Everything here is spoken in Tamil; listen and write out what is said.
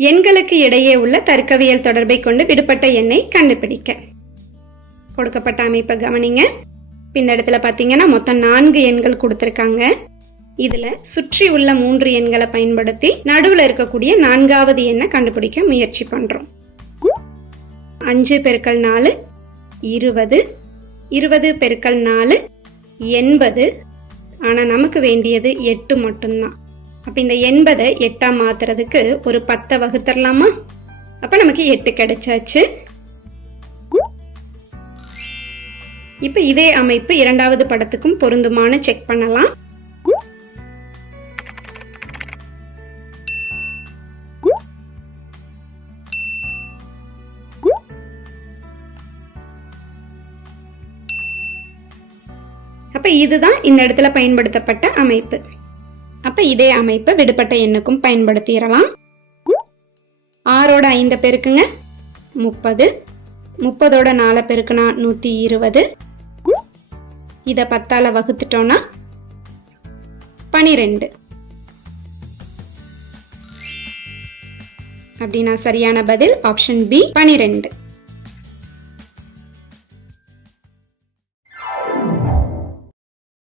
எண்களுக்கு இடையே உள்ள தர்க்கவியல் தொடர்பை கொண்டு விடுபட்ட எண்ணை கண்டுபிடிக்க. கொடுக்கப்பட்ட அமைப்பை கவனிங்க. இந்த இடத்துல பார்த்தீங்கன்னா மொத்தம் நான்கு எண்கள் கொடுத்துருக்காங்க. இதில் சுற்றி உள்ள மூன்று எண்களை பயன்படுத்தி நடுவில் இருக்கக்கூடிய நான்காவது எண்ணை கண்டுபிடிக்க முயற்சி பண்ணுறோம் அஞ்சு பெருக்கல் நாலு இருபது. இருபது பெருக்கல் நாலு எண்பது. ஆனால் நமக்கு வேண்டியது எட்டு மட்டும்தான். அப்போ இந்த எண்பதை எட்டாக மாற்றுறதுக்கு ஒரு பத்தை வகுத்தரலாமா? அப்போ நமக்கு எட்டு கிடைச்சாச்சு. இப்போ இதே அமைப்பு இரண்டாவது படத்துக்கும் பொருந்துமான்னு செக் பண்ணலாம். அப்ப இதுதான் இந்த இடத்துல பயன்படுத்தப்பட்ட அமைப்பு. அப்ப இதே அமைப்பை விடுபட்ட எண்ணுக்கும் பயன்படுத்திடலாம். ஆறோட ஐந்த பெருக்குங்க. முப்பது. முப்பதோட நாலு பெருக்குனா நூத்தி இருபது. இதை பத்தால வகுத்துட்டோம்னா பனிரெண்டு. அப்படின்னா சரியான பதில் ஆப்ஷன் பி பனிரெண்டு.